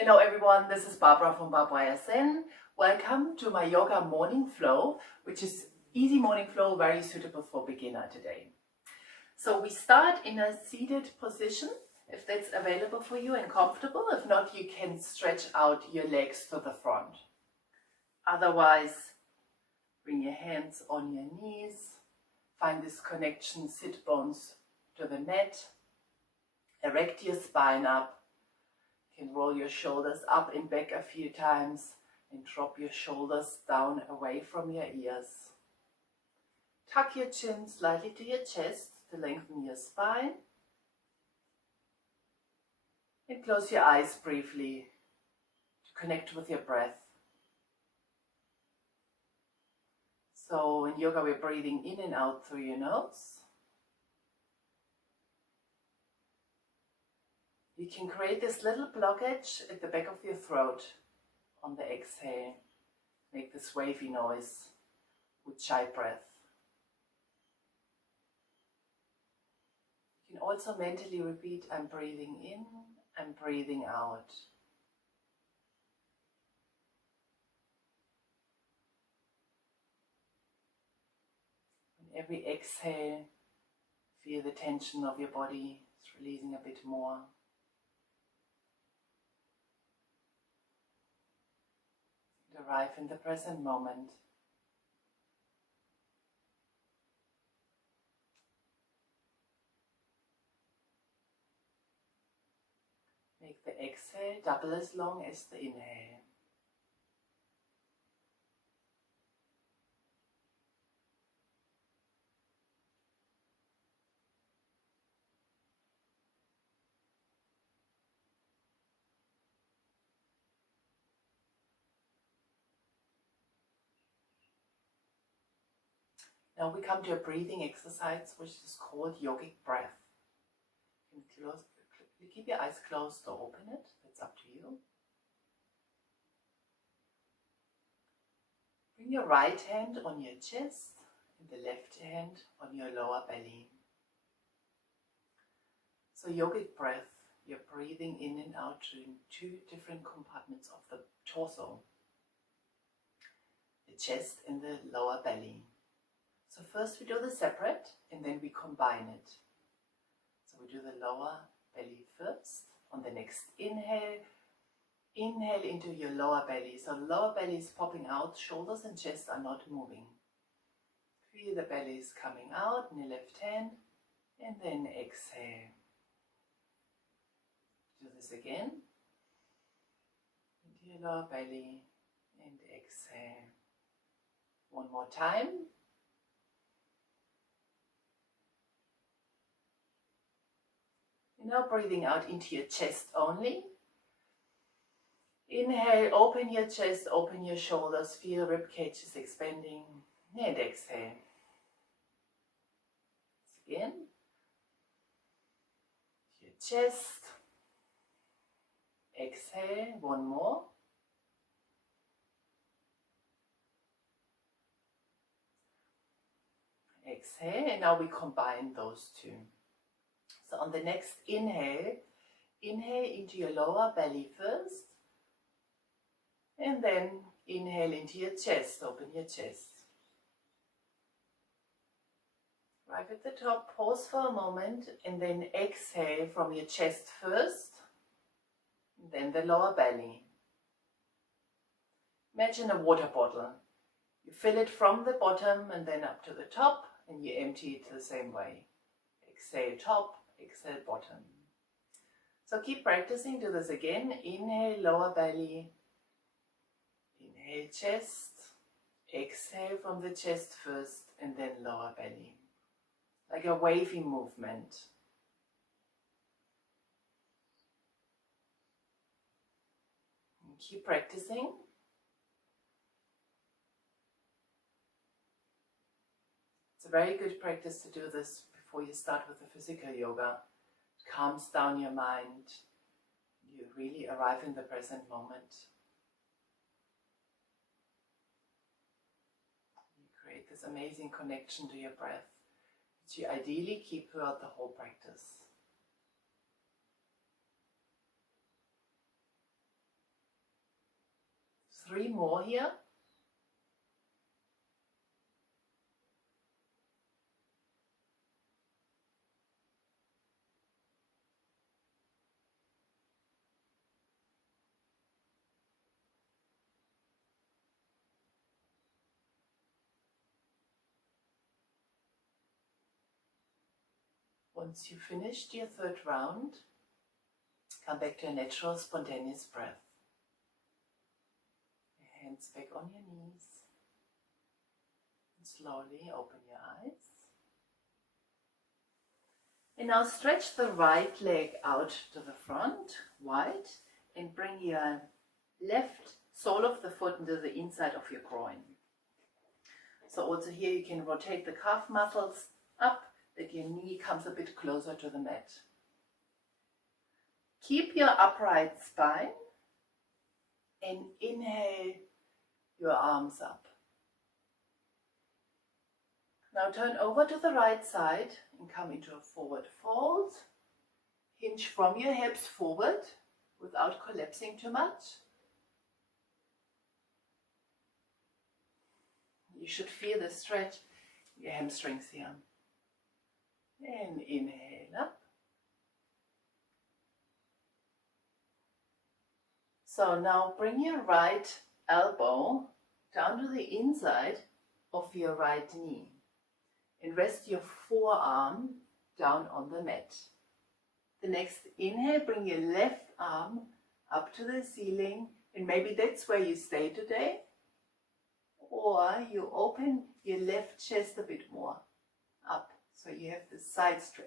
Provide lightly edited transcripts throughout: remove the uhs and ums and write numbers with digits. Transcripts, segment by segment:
Hello everyone, this is Barbara from Barbara Zen. Welcome to my yoga morning flow, which is easy morning flow, very suitable for beginner today. So we start in a seated position, if that's available for you and comfortable. If not, you can stretch out your legs to the front. Otherwise, bring your hands on your knees, find this connection, sit bones to the mat, erect your spine up. You can roll your shoulders up and back a few times and drop your shoulders down away from your ears. Tuck your chin slightly to your chest to lengthen your spine. And close your eyes briefly to connect with your breath. So in yoga we're breathing in and out through your nose. You can create this little blockage at the back of your throat on the exhale. Make this wavy noise with Ujjayi breath. You can also mentally repeat, I'm breathing in, I'm breathing out. On every exhale, feel the tension of your body. It's releasing a bit more. Arrive in the present moment. Make the exhale double as long as the inhale. Now we come to a breathing exercise which is called yogic breath. You can keep your eyes closed or open it, that's up to you. Bring your right hand on your chest and the left hand on your lower belly. So yogic breath, you're breathing in and out in two different compartments of the torso. The chest and the lower belly. So first we do the separate and then we combine it. So we do the lower belly first. On the next inhale, inhale into your lower belly. So the lower belly is popping out, shoulders and chest are not moving. Feel the belly is coming out in your left hand and then exhale. Do this again. Into your lower belly and exhale. One more time. Now breathing out into your chest only. Inhale, open your chest, open your shoulders, feel rib cages expanding, and exhale. Again. Your chest. Exhale, one more. Exhale, and now we combine those two. So on the next inhale, inhale into your lower belly first. And then inhale into your chest, open your chest. Right at the top, pause for a moment and then exhale from your chest first, and then the lower belly. Imagine a water bottle. You fill it from the bottom and then up to the top and you empty it the same way. Exhale top, exhale bottom. So keep practicing, do this again. Inhale, lower belly. Inhale, chest. Exhale from the chest first and then lower belly. Like a wavy movement. And keep practicing. It's a very good practice to do this before you start with the physical yoga. It calms down your mind. You really arrive in the present moment. You create this amazing connection to your breath, which you ideally keep throughout the whole practice. 3 more here. Once you've finished your 3rd round, come back to a natural, spontaneous breath. Hands back on your knees. And slowly open your eyes. And now stretch the right leg out to the front, wide, and bring your left sole of the foot into the inside of your groin. So also here you can rotate the calf muscles up, that your knee comes a bit closer to the mat. Keep your upright spine and inhale your arms up. Now turn over to the right side and come into a forward fold. Hinge from your hips forward without collapsing too much. You should feel the stretch in your hamstrings here. And inhale up. So now bring your right elbow down to the inside of your right knee and rest your forearm down on the mat. The next inhale, bring your left arm up to the ceiling, and maybe that's where you stay today, or you open your left chest a bit more up. So you have this side stretch.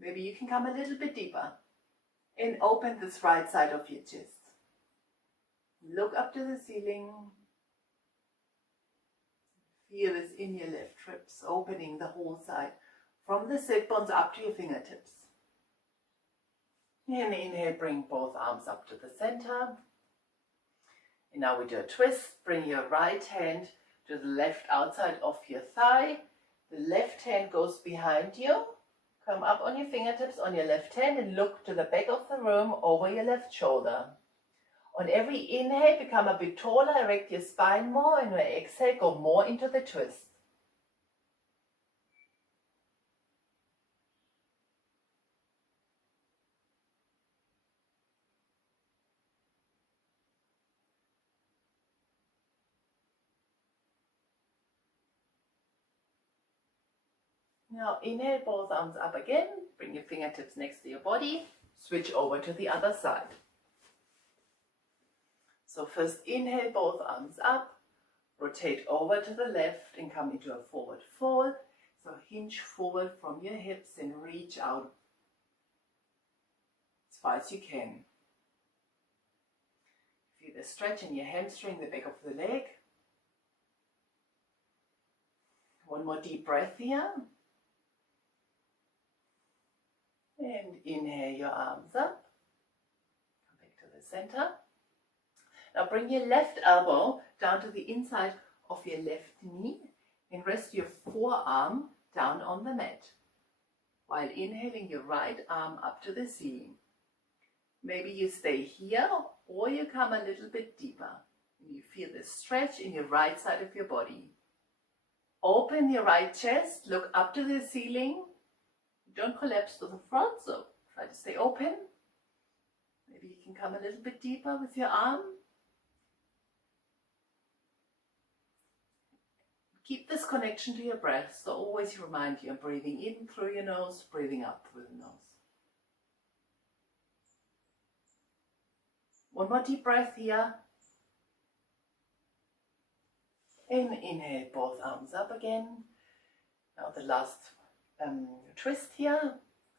Maybe you can come a little bit deeper and open this right side of your chest. Look up to the ceiling. Feel this in your left ribs, opening the whole side from the sit bones up to your fingertips. And inhale, bring both arms up to the center. And now we do a twist. Bring your right hand to the left outside of your thigh. The left hand goes behind you. Come up on your fingertips on your left hand and look to the back of the room over your left shoulder. On every inhale, become a bit taller, erect your spine more, and on exhale, go more into the twist. Now inhale, both arms up again. Bring your fingertips next to your body. Switch over to the other side. So first inhale, both arms up. Rotate over to the left and come into a forward fold. So hinge forward from your hips and reach out as far as you can. Feel the stretch in your hamstring, the back of the leg. One more deep breath here. And inhale your arms up. Come back to the center. Now bring your left elbow down to the inside of your left knee and rest your forearm down on the mat while inhaling your right arm up to the ceiling. Maybe you stay here or you come a little bit deeper. You feel the stretch in your right side of your body. Open your right chest, look up to the ceiling. Don't collapse to the front, so try to stay open. Maybe you can come a little bit deeper with your arm. Keep this connection to your breath, so always remind you, breathing in through your nose, breathing out through the nose. One more deep breath here. And inhale, both arms up again. Now the last twist here.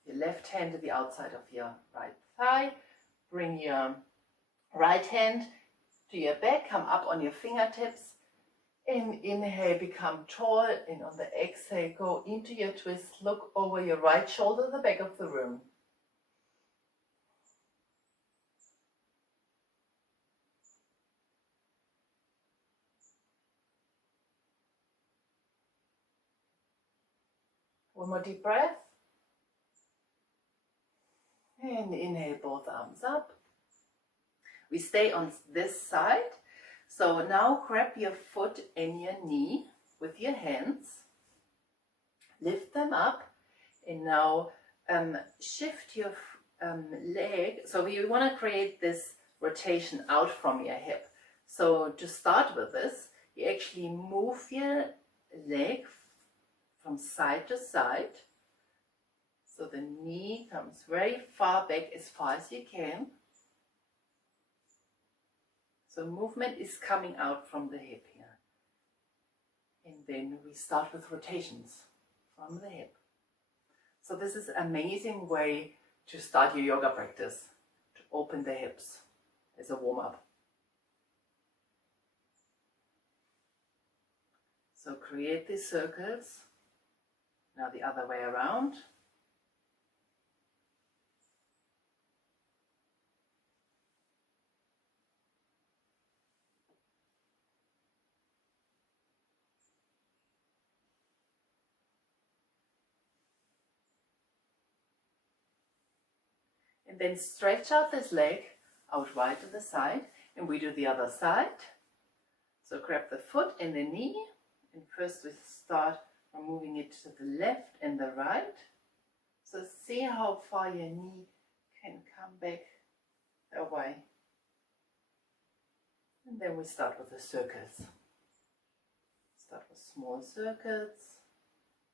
Your left hand to the outside of your right thigh. Bring your right hand to your back. Come up on your fingertips. And inhale, become tall. And on the exhale, go into your twist. Look over your right shoulder, the back of the room. One more deep breath. And inhale, both arms up. We stay on this side. So now grab your foot and your knee with your hands. Lift them up. And now shift your leg. So we want to create this rotation out from your hip. So to start with this, you actually move your leg from side to side. So the knee comes very far back, as far as you can. So movement is coming out from the hip here. And then we start with rotations from the hip. So this is an amazing way to start your yoga practice, to open the hips as a warm-up. So create these circles. Now the other way around. And then stretch out this leg out wide to the side, and we do the other side. So grab the foot and the knee, and first we start by moving it to the left and the right. So see how far your knee can come back away. And then we start with the circles. Start with small circles,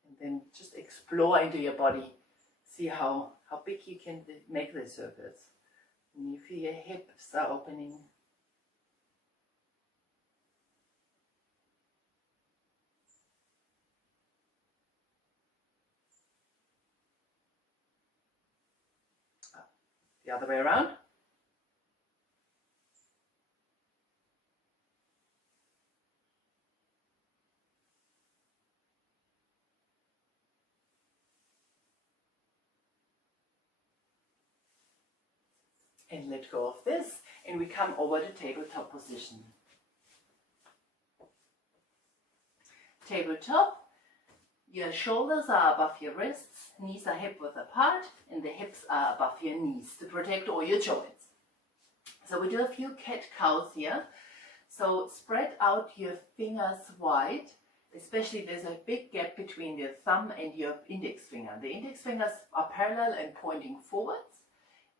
and then just explore into your body. See how big you can make the circles. And you feel your hips are opening. The other way around. And let go of this, and we come over to tabletop position. Tabletop, your shoulders are above your wrists, knees are hip width apart, and the hips are above your knees to protect all your joints. So we do a few cat-cows here. So spread out your fingers wide, especially there's a big gap between your thumb and your index finger. The index fingers are parallel and pointing forwards.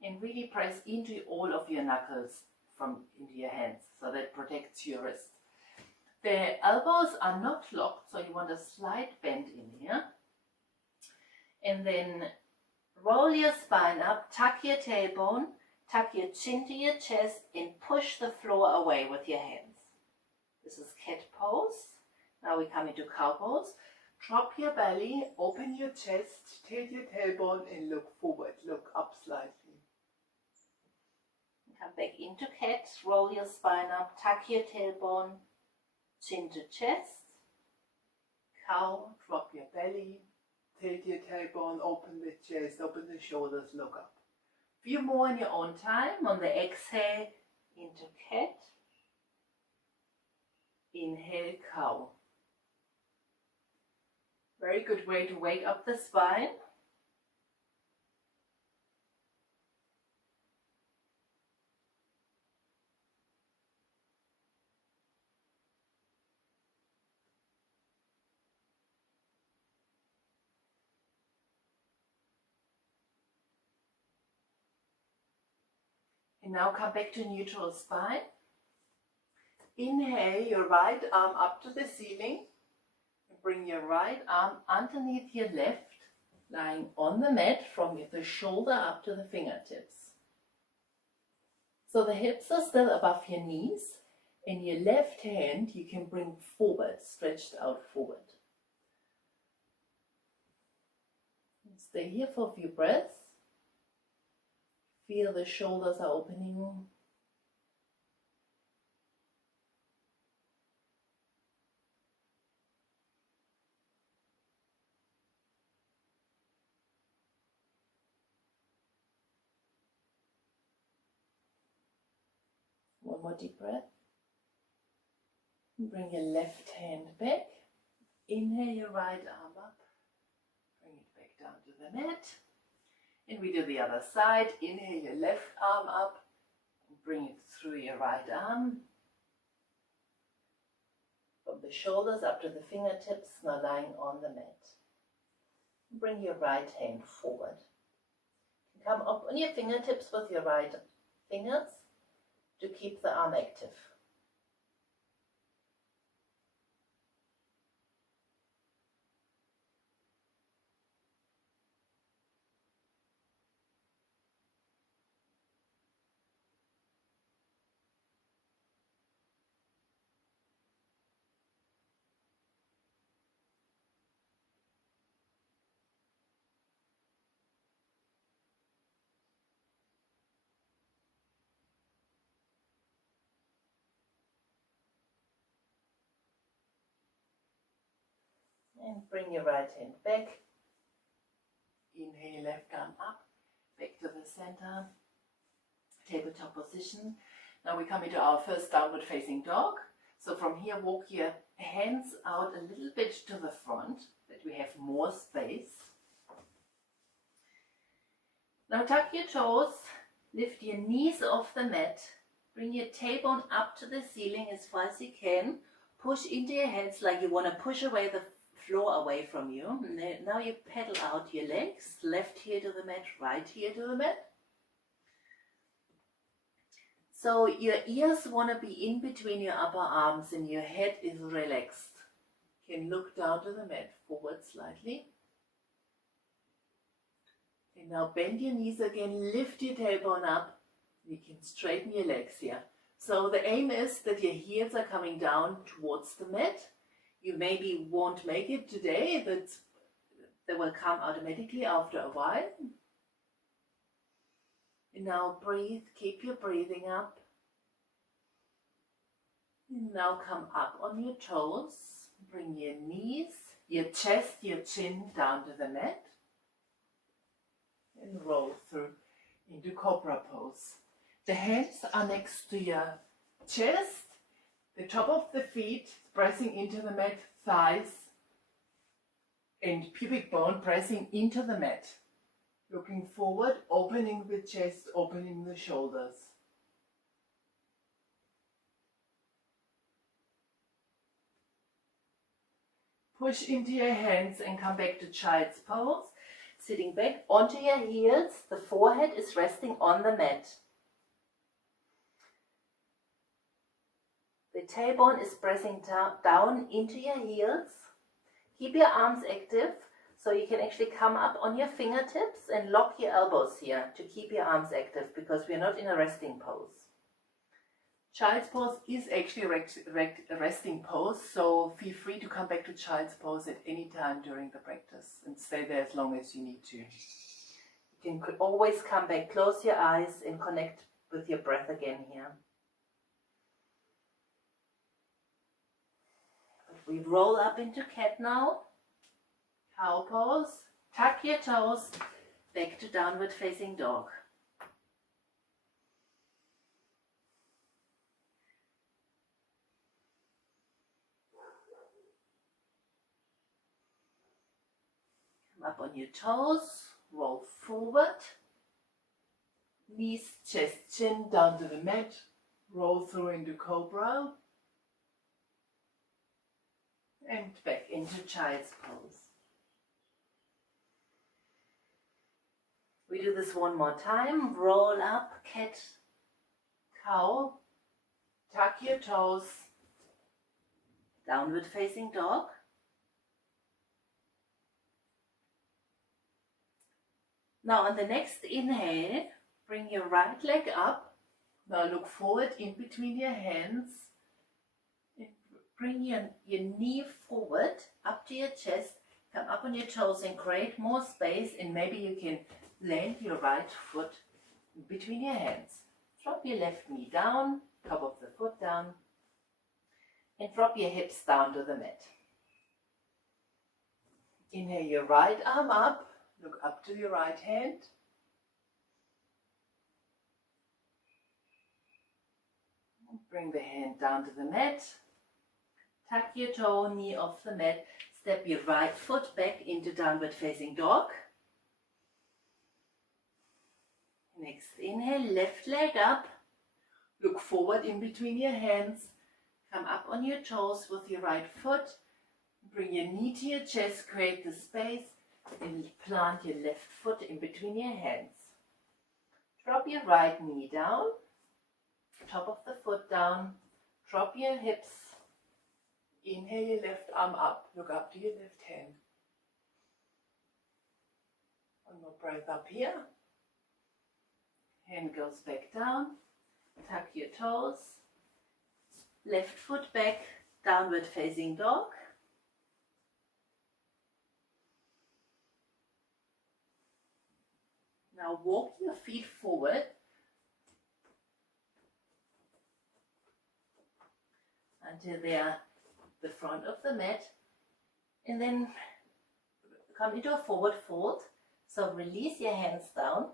And really press into all of your knuckles into your hands, so that protects your wrist. The elbows are not locked, so you want a slight bend in here. And then roll your spine up, tuck your tailbone, tuck your chin to your chest, and push the floor away with your hands. This is cat pose. Now we come into cow pose. Drop your belly, open your chest, tilt your tailbone, and look forward. Look up slightly. Come back into cat, roll your spine up, tuck your tailbone, chin to chest. Cow, drop your belly, tilt your tailbone, open the chest, open the shoulders, look up. Few more in your own time. On the exhale, into cat. Inhale, cow. Very good way to wake up the spine. And now come back to neutral spine. Inhale your right arm up to the ceiling. Bring your right arm underneath your left, lying on the mat from the shoulder up to the fingertips. So the hips are still above your knees, and your left hand you can bring forward, stretched out forward. And stay here for a few breaths. Feel the shoulders are opening. One more deep breath. Bring your left hand back. Inhale your right arm up. Bring it back down to the mat. And we do the other side. Inhale your left arm up and bring it through your right arm. From the shoulders up to the fingertips, now lying on the mat. Bring your right hand forward. Come up on your fingertips with your right fingers to keep the arm active. And bring your right hand back. Inhale, left arm up, back to the center. Tabletop position. Now we come into our first downward facing dog. So from here, walk your hands out a little bit to the front, that we have more space. Now tuck your toes, lift your knees off the mat, bring your tailbone up to the ceiling as far as you can. Push into your hands like you want to push away the floor away from you. And then, now you pedal out your legs, left heel to the mat, right heel to the mat. So your ears want to be in between your upper arms and your head is relaxed. You can look down to the mat, forward slightly. And now bend your knees again, lift your tailbone up. You can straighten your legs here. So the aim is that your heels are coming down towards the mat. You maybe won't make it today, but they will come automatically after a while. And now breathe, keep your breathing up. And now come up on your toes. Bring your knees, your chest, your chin down to the mat. And roll through into Cobra pose. The hands are next to your chest. The top of the feet pressing into the mat, thighs and pubic bone pressing into the mat. Looking forward, opening the chest, opening the shoulders. Push into your hands and come back to child's pose. Sitting back onto your heels, the forehead is resting on the mat. The tailbone is pressing down into your heels. Keep your arms active so you can actually come up on your fingertips and lock your elbows here to keep your arms active because we are not in a resting pose. Child's pose is actually a resting pose, so feel free to come back to child's pose at any time during the practice and stay there as long as you need to. You can always come back, close your eyes and connect with your breath again here. We roll up into cat now. Cow pose. Tuck your toes. Back to downward facing dog. Come up on your toes. Roll forward. Knees, chest, chin down to the mat. Roll through into Cobra. And back into child's pose. We do this one more time. Roll up, cat, cow. Tuck your toes. Downward facing dog. Now on the next inhale, bring your right leg up. Now look forward in between your hands. Bring your knee forward, up to your chest, come up on your toes and create more space, and maybe you can land your right foot between your hands. Drop your left knee down, top of the foot down, and drop your hips down to the mat. Inhale your right arm up, look up to your right hand. Bring the hand down to the mat. Tuck your toe, knee off the mat. Step your right foot back into downward facing dog. Next inhale, left leg up. Look forward in between your hands. Come up on your toes with your right foot. Bring your knee to your chest, create the space, and plant your left foot in between your hands. Drop your right knee down, top of the foot down, drop your hips. Inhale your left arm up, look up to your left hand. One more breath up here. Hand goes back down, tuck your toes, left foot back, downward facing dog. Now walk your feet forward until they are the front of the mat, and then come into a forward fold. So release your hands down.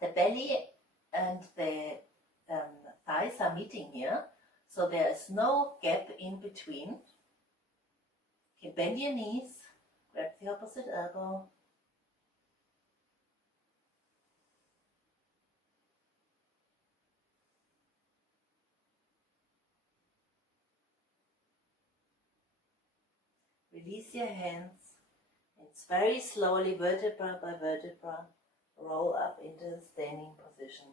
The belly and the thighs are meeting here, so there is no gap in between. You can bend your knees, grab the opposite elbow. Release your hands. It's very slowly, vertebra by vertebra, roll up into the standing position.